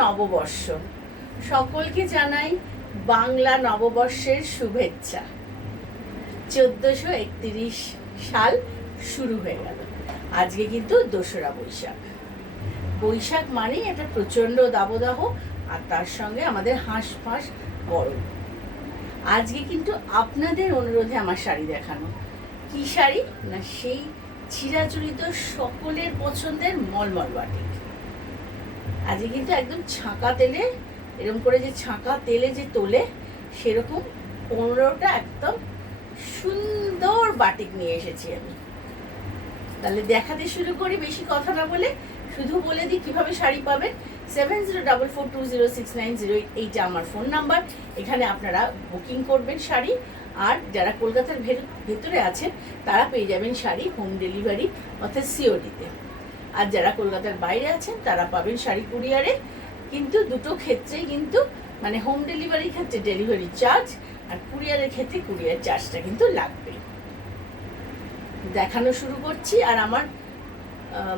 নববর্ষ। সকলকে জানাই বাংলা নববর্ষের শুভেচ্ছা। 1431 সাল শুরু হয়ে গেল। আজকে কিন্তু 2রা বৈশাখ। বৈশাখ মানে একটা প্রচণ্ড দাবদাহ, আর তার সঙ্গে আমাদের হাঁসফাঁস গরম। আজকে কিন্তু আপনাদের অনুরোধে আমার শাড়ি দেখানো। কি শাড়ি না, সেই চিরাচরিত সকলের পছন্দের মলমল বাটিক। আজকে কিন্তু একদম ছাঁকা তেলে, এরকম করে যে ছাঁকা তেলে যে তোলে সেরকম 15টা একদম সুন্দর বাটিক নিয়ে এসেছি আমি। তাহলে দেখাতে শুরু করি, বেশি কথা না বলে শুধু বলে দিই কিভাবে শাড়ি পাবেন। 7044206908 এইটা আমার ফোন নাম্বার। এখানে আপনারা বুকিং করবেন শাড়ি, আর যারা কলকাতার ভেতরে আছেন তারা পেয়ে যাবেন শাড়ি হোম ডেলিভারি অর্থাৎ সিওডিতে। আর যারা কলকাতার বাইরে আছেন তারা পাবেন শাড়ি কুরিয়ারে। কিন্তু দুটো ক্ষেত্রেই কিন্তু মানে হোম ডেলিভারির ক্ষেত্রে ডেলিভারি চার্জ, আর কুরিয়ারের ক্ষেত্রে কুরিয়ার চার্জটা কিন্তু লাগবে। দেখানো শুরু করছি। আর আমার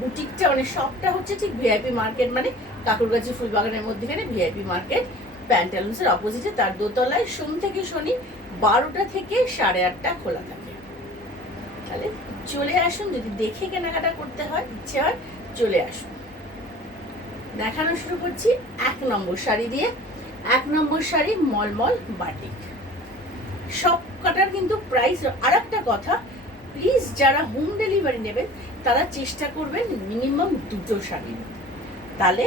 বুটিকটা মানে শপটা হচ্ছে ঠিক ভিআইপি মার্কেট, মানে কাকুরগাছি ফুলবাগানের মধ্যেখানে ভিআইপি মার্কেট প্যান্টালুন্সের অপোজিটে, তার দোতলায়। সোম থেকে শনি 12টা থেকে 8:30 খোলা থাকে। তাহলে চলে আসুন, যদি দেখে কেনাকাটা করতে হয়, ইচ্ছে হয় চলে আসুন। দেখানো শুরু করছি 1 নম্বর শাড়ি দিয়ে। 1 নম্বর শাড়ি মলমল বাটিক। সব কটার কিন্তু প্রাইস। আর একটা কথা, প্লিজ যারা হোম ডেলিভারি নেবেন তারা চেষ্টা করবেন মিনিমাম 2টো শাড়ি। তাহলে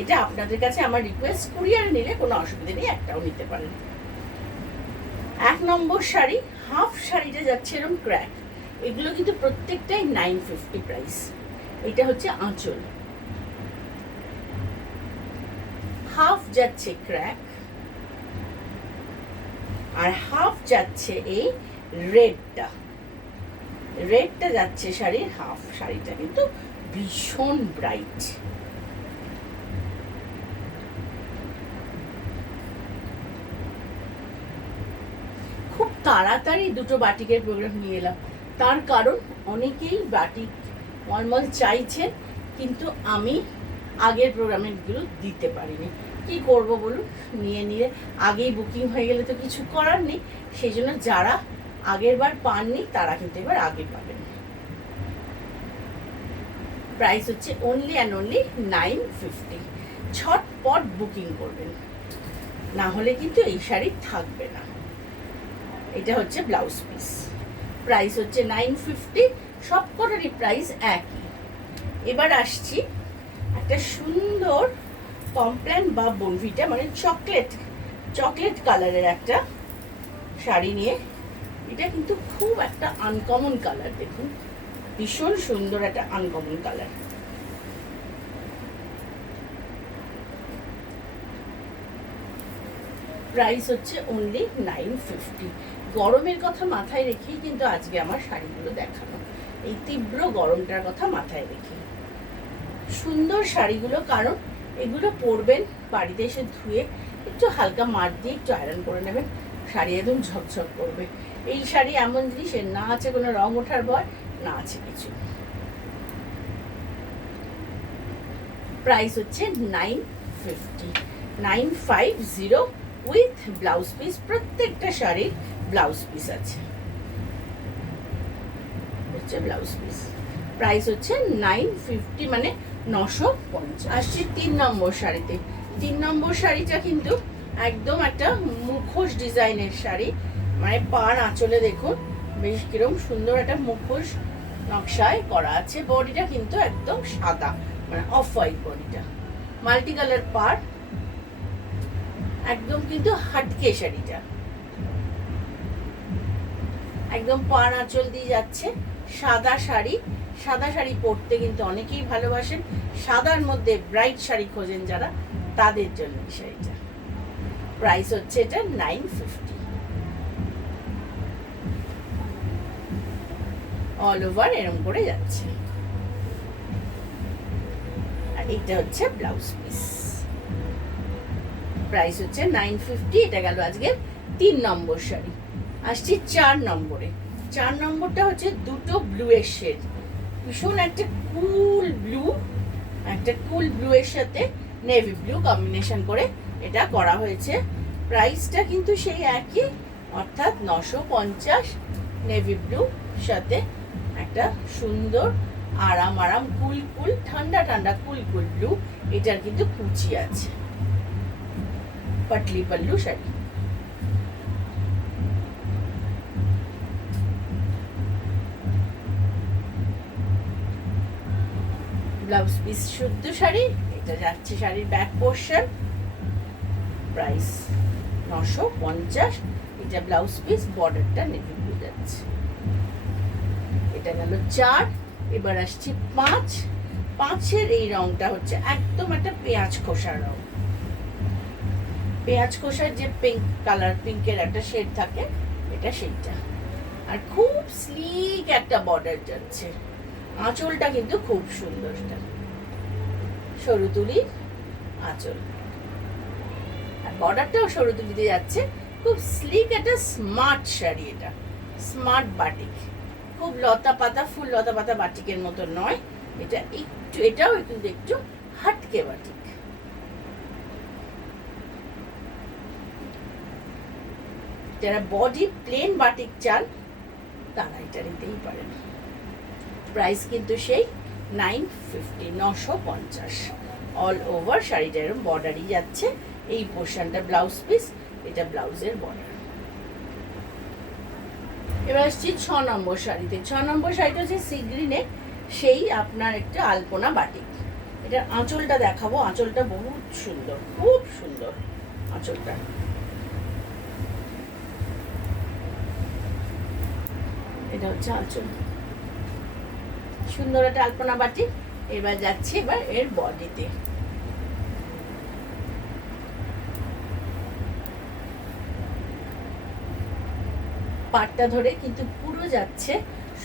এটা আপনাদের কাছে আমার রিকোয়েস্ট। কুরিয়ারে নিলে কোনো অসুবিধা নেই, একটাও নিতে পারেন। 1 নম্বর শাড়ি, হাফ শাড়িটা যাচ্ছে এরকম ক্র্যাক। এগুলো কিন্তু প্রত্যেকটাই 950 প্রাইস। এটা হচ্ছে আঁচল, হাফ যাচ্ছে ক্র্যাক, আর হাফ যাচ্ছে এই রেডটা যাচ্ছে শাড়ির হাফ। শাড়িটা কিন্তু ভীষণ ব্রাইট। খুব তাড়াতাড়ি দুটো বাটিকের প্রোগ্রাম নিয়ে এলাম, তার কারণ অনেকেই বাটিক মলমল চাইছেন, কিন্তু আমি আগের প্রোগ্রামেরগুলো দিতে পারিনি। কি করব বলুন, নিয়ে নিলে আগেই বুকিং হয়ে গেলে তো কিছু করার নেই। সেই জন্য যারা আগের বার পাননি তারা কিন্তু এবার আগে পাবেন। প্রাইস হচ্ছে অনলি অ্যান্ড অনলি 950। ছটপট বুকিং করবেন, না হলে কিন্তু এই শাড়ি থাকবে না। এটা হচ্ছে ব্লাউজ পিস। প্রাইস হচ্ছে 950। সব কটারই প্রাইস একই। এবার আসছি একটা সুন্দর কমপ্ল্যান বা বনভিটা মানে চকলেট কালারের একটা শাড়ি নিয়ে। এটা কিন্তু খুব একটা আনকমন কালার, দেখুন ভীষণ সুন্দর একটা আনকমন কালার। প্রাইস হচ্ছে অনলি 950। গরমের কথা মাথায় রেখেই কিন্তু আজকে আমার শাড়িগুলো দেখানো, এই তীব্র গরমটার কথা মাথায় রেখে। সুন্দর শাড়িগুলো, কারণ এগুলো পরবেন বাড়িতে এসে ধুয়ে একটু হালকা মার দিয়ে একটু আয়রন করে নেবেন, শাড়ি একদম ঝকঝক করবে। এই শাড়ি এমন জিনিস, এর না আছে কোনো রং ওঠার ভয়, না আছে কিছু। প্রাইস হচ্ছে 950 উইথ ব্লাউজ পিস। প্রত্যেকটা শাড়ির ব্লাউজ পিস আছে, হচ্ছে ব্লাউজ পিস। প্রাইস হচ্ছে 950 মানে 950। আসছি 3 নম্বর শাড়িতে। 3 নম্বর শাড়িটা কিন্তু একদম একটা মুখোশ ডিজাইনের শাড়ি, মানে পাড় আঁচলে দেখুন বেশ কিরম সুন্দর একটা মুখোশ নকশায় করা আছে। বডিটা কিন্তু একদম সাদা, মানে অফ হোয়াইট বডিটা, মাল্টি কালার পাড়, একদম কিন্তু হাটকে শাড়িটা একদম পাড় আঁচল দিয়ে যাচ্ছে। সাদা শাড়ি পরতে কিন্তু অনেকেই ভালোবাসেন। সাদার মধ্যে ব্রাইট শাড়ি খোঁজেন যারা, তাদের জন্য এই শাড়িটা। প্রাইস হচ্ছে এটা 950। অল ওভার এরকম করে যাচ্ছে। আর এটা হচ্ছে ব্লাউজ পিস। প্রাইস হচ্ছে 950। এটা গেল আজকে 3 নম্বর শাড়ি। আসছি 4 নম্বরে। 4 নম্বরটা হচ্ছে দুটো ব্লু এর শেড, ভীষণ একটা কুল ব্লু, একটা কুল ব্লু এর সাথে নেভি ব্লু কম্বিনেশন করে এটা করা হয়েছে। প্রাইসটা কিন্তু সেই একই, অর্থাৎ 950। নেভি ব্লু সাথে একটা সুন্দর আরাম কুল কুল ঠান্ডা ঠান্ডা কুল কুল ব্লু। এটার কিন্তু কুচি আছে, পাটলি পাল্লু শাড়ি। ব্লাউজ পিস শুদ্ধ শাড়ি। এটা যাচ্ছে শাড়ির ব্যাক পোর্শন, প্রাইস 950। এটা ব্লাউজ পিস, বর্ডারটা নেভি ব্লু যাচ্ছে। এটা গেল 4। এবার আসছি 5। 5-এর এই রংটা হচ্ছে একদম একটা পেঁয়াজ খোসার রং। পেঁয়াজ খোসার যে পিঙ্ক কালার, পিঙ্কের একটা শেড থাকে, এটা সেইটা। আর খুব স্লিক একটা বর্ডার যাচ্ছে। আঁচলটা কিন্তু খুব সুন্দর, সরু তুলির আঁচল, আর বর্ডারটাও সরু তুলিতে যাচ্ছে। খুব স্লিক একটা স্মার্ট শাড়ি। এটা স্মার্ট বাটিক, খুব লতা পাতা ফুল লতা পাতা বাটিকের মতো নয়। এটা একটু, এটাও কিন্তু একটু হাটকে বাটিক। যারা বডি প্লেন বাটিক চান তারা এটা নিতেই পারেন। প্রাইস কিন্তু সেই 950, 950। অল ওভার শাড়িটা এরকম বর্ডারই যাচ্ছে। এই পোর্শনটা ব্লাউজ পিস, এটা ব্লাউজের বর্ডার। এবার আসছি 6 নম্বর শাড়িতে। 6 নম্বর শাড়িটা হচ্ছে সি গ্রিনে, সেই আপনার একটা আলপনা বাটিক। এটার আঁচলটা দেখাবো। আঁচলটা বহুত সুন্দর, খুব সুন্দর আঁচলটা। এটা হচ্ছে আঁচল, সুন্দর একটা আলপনা বাটিক। এবার যাচ্ছে এবার এর বডিতে। পাটটা ধরে কিন্তু পুরো যাচ্ছে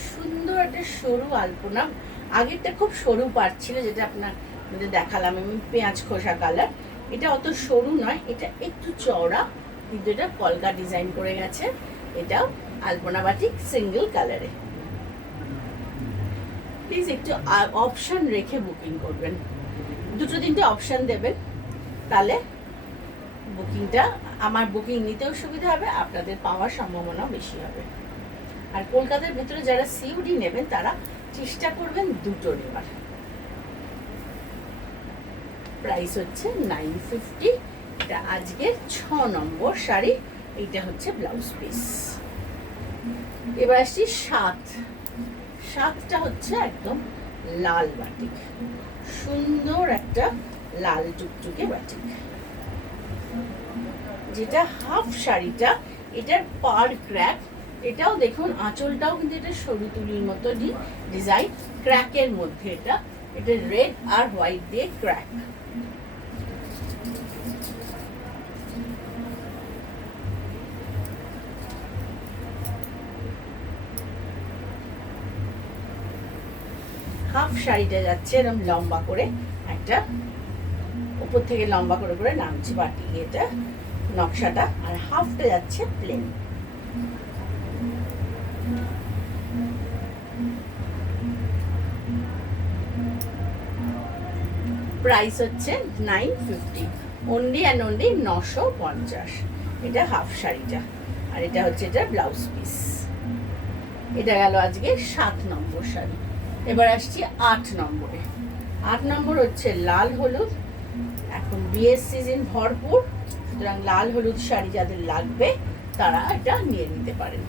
সুন্দর একটা সরু আলপনা। আগেরটা খুব সরু পাট ছিল, যেটা আপনাদের দেখালাম আমি, পেঁয়াজ খোসা কালার। এটা অত সরু নয়, এটা একটু চওড়া, কিন্তু এটা কলকা ডিজাইন করে গেছে। এটাও আলপনা বাটিক, সিঙ্গেল কালারে। প্লিজ একটু অপশন রেখে বুকিং করবেন, 2-3টে অপশন দেবেন, তাহলে বুকিংটা, আমার বুকিং নিতেও সুবিধা হবে, আপনাদের পাওয়ার সম্ভাবনাও বেশি হবে। আর কলকাতার ভেতরে যারা সিউডি নেবেন তারা চেষ্টা করবেন 2টো নেওয়ার। প্রাইস হচ্ছে 950। এটা আজকের 6 নম্বর শাড়ি। এইটা হচ্ছে ব্লাউজ পিস। এবার আসছি 7। 7টা হচ্ছে একদম লাল বাটিক, সুন্দর একটা লাল টুকটুকে বাটিক। যেটা হাফ শাড়িটা, এটার পার ক্র্যাক। এটাও দেখুন আঁচলটাও কিন্তু এটা সরু তুলির মতো ডিজাইন, ক্র্যাকের মধ্যে। এটা রেড আর হোয়াইট দিয়ে ক্র্যাক। হাফ শাড়িটা যাচ্ছে এরকম লম্বা করে, একটা উপর থেকে লম্বা করে করে নামছে বাটি, এটা নকশাটা। আর হাফটা যাচ্ছে প্লেন। প্রাইস হচ্ছে 950, অনলি অ্যান্ড অনলি 950। এটা হাফ শাড়িটা, আর এটা হচ্ছে এটা ব্লাউজ পিস। এটা গেল আজকে 7 নম্বর শাড়ি। এবার আসছি 8 নম্বরে। 8 নম্বর হচ্ছে লাল হলুদ। এখন বিয়ের সিজন ভরপুর, সুতরাং লাল হলুদ শাড়ি যাদের লাগবে তারা এটা নিয়ে নিতে পারেন।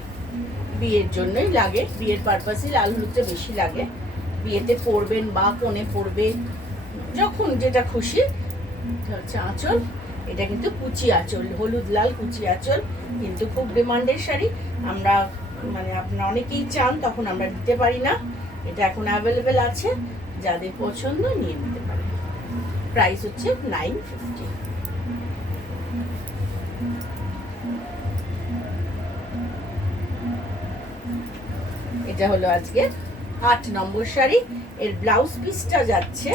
বিয়ের জন্যই লাগে, বিয়ের পারপাসে লাল হলুদটা বেশি লাগে। বিয়েতে পরবেন বা কোণে পরবে, যখন যেটা খুশি। এটা হচ্ছে আঁচল। এটা কিন্তু কুচি আঁচল, হলুদ লাল কুচি আঁচল, কিন্তু খুব ডিমান্ডের শাড়ি। আমরা আপনারা অনেকেই চান, তখন আমরা দিতে পারি না। এটা এখন অ্যাভেলেবেল আছে, যাদের পছন্দ নিয়ে নিতে পারেন। প্রাইস হচ্ছে 950। এটা হলো আজকে 8 নম্বর শাড়ি। এর ব্লাউজ পিসটা যাচ্ছে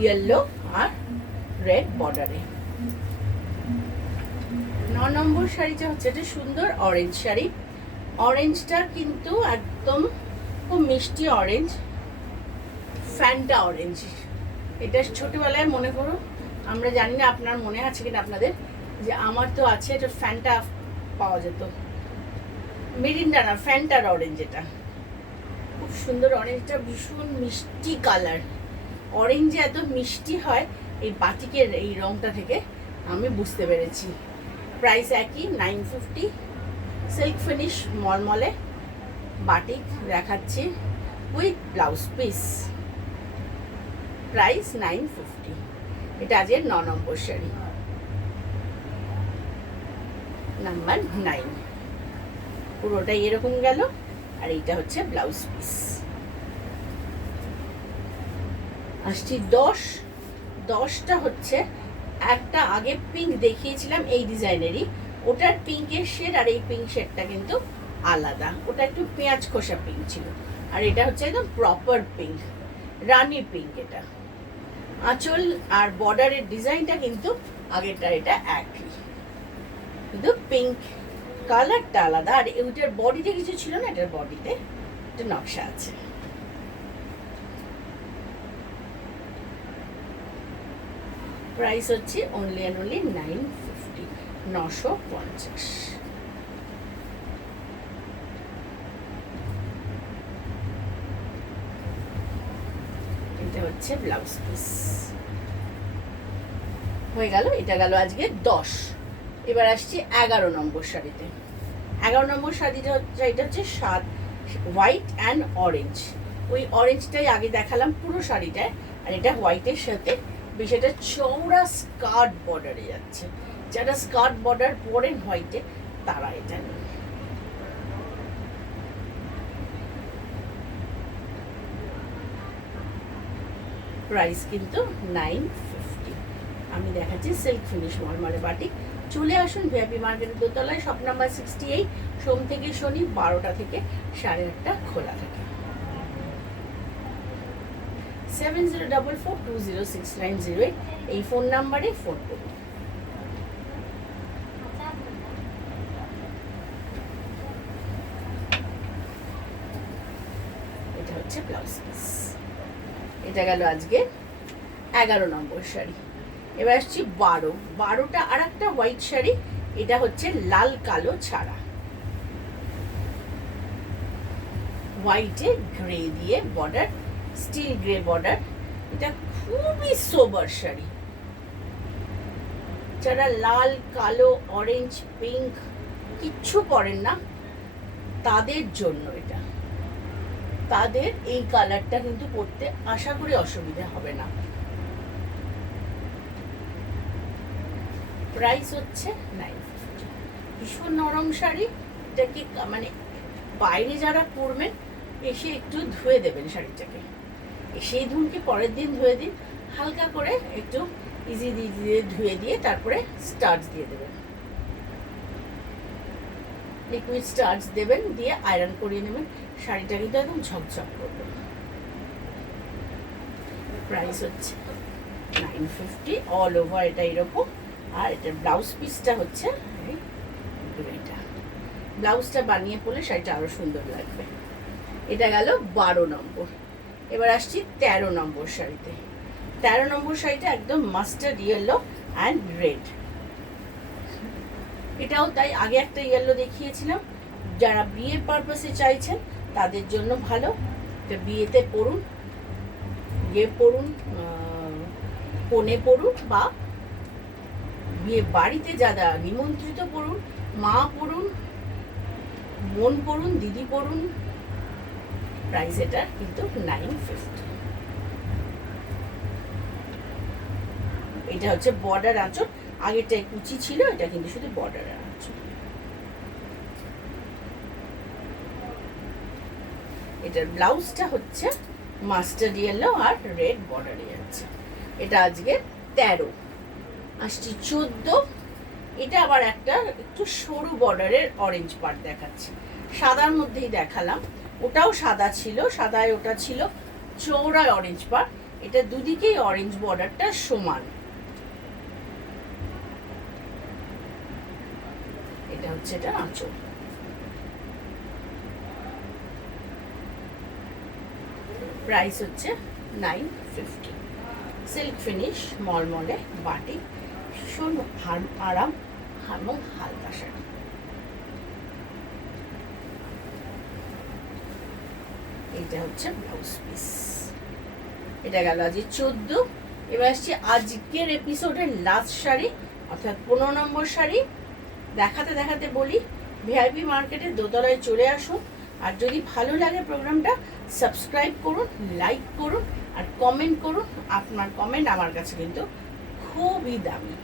ইয়েলো আর রেড বর্ডারে। 9 নম্বর শাড়িটা হচ্ছে একটা সুন্দর অরেঞ্জ শাড়ি। অরেঞ্জটা কিন্তু একদম খুব মিষ্টি অরেঞ্জ, ফ্যান্টা অরেঞ্জ। এটা ছোটবেলায় মনে করো, আমরা জানি না আপনার মনে আছে কিনা আপনাদের, যে আমার তো আছে, এটা ফ্যান্টা পাওয়া যেত, মিরিন্ডা না, ফ্যান্টার অরেঞ্জ। এটা খুব সুন্দর অরেঞ্জটা, ভীষণ মিষ্টি কালার। অরেঞ্জে এত মিষ্টি হয় এই বাটিকের এই রংটা থেকে আমি বুঝতে পেরেছি। প্রাইস একই, 950। সিল্ক ফিনিশ মলমলে বাটিক দেখাচ্ছি উইথ ব্লাউজ পিস। প্রাইস 950। এটা আজকের 9 নম্বর শাড়ি, নাম্বার 9। পুরোটাই এরকম গেল, আর এইটা হচ্ছে ব্লাউজ পিস। আসছি 10। 10টা হচ্ছে একটা আগে পিঙ্ক দেখিয়েছিলাম এই ডিজাইনেরই, ওটার পিঙ্কের শেড আর এই পিঙ্ক শেডটা কিন্তু আলাদা। ওটা একটু পেঁয়াজ খোসা পিঙ্ক ছিল, আর এটা হচ্ছে একদম প্রপার পিঙ্ক, রানী পিঙ্ক। এটা আঁচল আর বর্ডারের ডিজাইনটা কিন্তু আগেরটা এটা একই, কিন্তু পিঙ্ক কালারটা আলাদা। আর ওইটার বডিতে কিছু ছিল না, এটার বডিতে একটা নকশা আছে। প্রাইস হচ্ছে অনলি অ্যান্ড অনলি 950, 950। এটা হচ্ছে ব্লাউজ পিস হয়ে গেল। এটা গেল আজকে 10। এবার আসছি 11 নম্বর শাড়িতে। 11 নম্বর শাড়িটা হচ্ছে, এটা হচ্ছে হোয়াইট অ্যান্ড অরেঞ্জ। ওই অরেঞ্জটাই আগে দেখালাম পুরো শাড়িটায়, আর এটা হোয়াইটের সাথে বেশ একটা চওড়া স্কার্ট বর্ডারে যাচ্ছে। যারা স্কার্ট বর্ডার পরেন হোয়াইটে, তারা এটা নেই। প্রাইস কিন্তু 950। আমি দেখাচ্ছি সিল্ক ফিনিশ মলমলে বাটিক। চলে আসুন ভিআইপি মার্কেটের দোতলায়, শপ নাম্বার 68। সোম থেকে শনি 12টা থেকে 8:30 খোলা থাকে। 7044206908 এই ফোন নাম্বারে ফোন করুন। এটা হচ্ছে ব্লাউজ পিস। এটা গেল আজকে 11 নম্বর শাড়ি। এবার আসছি 12। 12টা আর একটা হোয়াইট শাড়ি। এটা হচ্ছে লাল কালো ছাড়া, হোয়াইটে গ্রে দিয়ে বর্ডার, স্টিল গ্রে বর্ডার। এটা খুবই সোবার শাড়ি। যারা লাল কালো অরেঞ্জ পিঙ্ক কিচ্ছু পরেন না, তাদের জন্য এটা। তাদের এই কালারটা কিন্তু পরতে আশা করি অসুবিধা হবে না। প্রাইস হচ্ছে 950। ভীষণ নরম শাড়ি। এটাকে মানে বাইরে যারা পরবেন, এসে একটু ধুয়ে দেবেন শাড়িটাকে, সেই ধুনকে পরের দিন ধুয়ে দিন, হালকা করে একটু ইজি দিয়ে ধুয়ে দিয়ে তারপরে স্টার্চ দিয়ে দেবেন, লিকুইড স্টার্চ দেবেন, দিয়ে আয়রন করিয়ে নেবেন। শাড়িটা কিন্তু একদম ঝকঝক করবে। প্রাইস হচ্ছে 950। অল ওভার এটা এরকম। আর এটার ব্লাউজ পিসটা হচ্ছে এটা। ব্লাউজটা বানিয়ে পরলে শাড়িটা আরো সুন্দর লাগবে। এটা গেল 12 নম্বর। এবার আসছি 13 নম্বর শাড়িতে। 13 নম্বর শাড়িটা একদম মাস্টার্ড ইয়েলো অ্যান্ড রেড। এটাও তাই, আগে একটা ইয়েলো দেখিয়েছিলাম। যারা বিয়ের পারপাসে চাইছেন তাদের জন্য ভালো। এটা বিয়েতে পরুন, পরুন, কনে পরুন, বা বিয়ে বাড়িতে যারা নিমন্ত্রিত পরুন, মা পরুন, বোন পরুন, দিদি পরুন। প্রাইস এটা কিন্তু 950। এটা হচ্ছে বর্ডার আঁচল। আগেরটাই কুচি ছিল, এটা কিন্তু শুধু বর্ডার আঁচল। এটার ব্লাউজটা হচ্ছে মাস্টার্ড ইয়েলো আর রেড বর্ডারে যাচ্ছে। এটা আজকে 13। আসছি 14। এটা আবার একটা একটু সরু বর্ডারের অরেঞ্জ পার্ট দেখাচ্ছি। সাদার মধ্যেই দেখালাম, ওটাও সাদা ছিল, সাদায় ওটা ছিল চৌড়ায় অরেঞ্জ পার্ট। এটা দুদিকেই অরেঞ্জ বর্ডারটা সমান। এটা হচ্ছে এটা আঁচল। প্রাইস হচ্ছে 950। সিল্ক ফিনিশ মলমলে বাটি, ভীষণ আরাম এবং হালকা শাড়ি। এটা হচ্ছে ব্লাউজ পিস। এটা গেল আজকে 14। এবার আসছি আজকের এপিসোডের লাস্ট শাড়ি, অর্থাৎ 15 নম্বর শাড়ি। দেখাতে দেখাতে বলি, ভিআইপি মার্কেটের দোতলায় চলে আসুন। আর যদি ভালো লাগে প্রোগ্রামটা, সাবস্ক্রাইব করুন, লাইক করুন আর কমেন্ট করুন। আপনার কমেন্ট আমার কাছে কিন্তু খুবই দামি।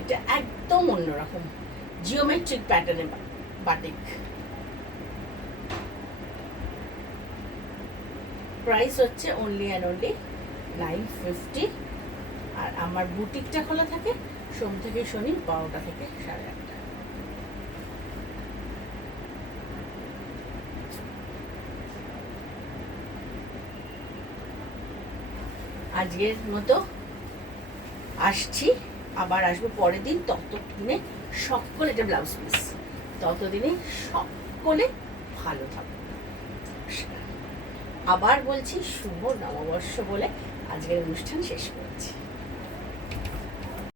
এটা একদম অন্যরকম জিওমেট্রিক প্যাটার্নে বাটিক। প্রাইস হচ্ছে অনলি অ্যান্ড অনলি 950। আর আমার বুটিকটা খোলা থাকে সোম থেকে শনি 12টা থেকে 8:30। আজকের মতো আসছি, আবার আসবো পরের দিন। ততদিনে সকলে, এটা ব্লাউজ পিস, ততদিনে সকলে ভালো থাকবে। আবার বলছি শুভ নববর্ষ বলে আজকের অনুষ্ঠান শেষ করছি।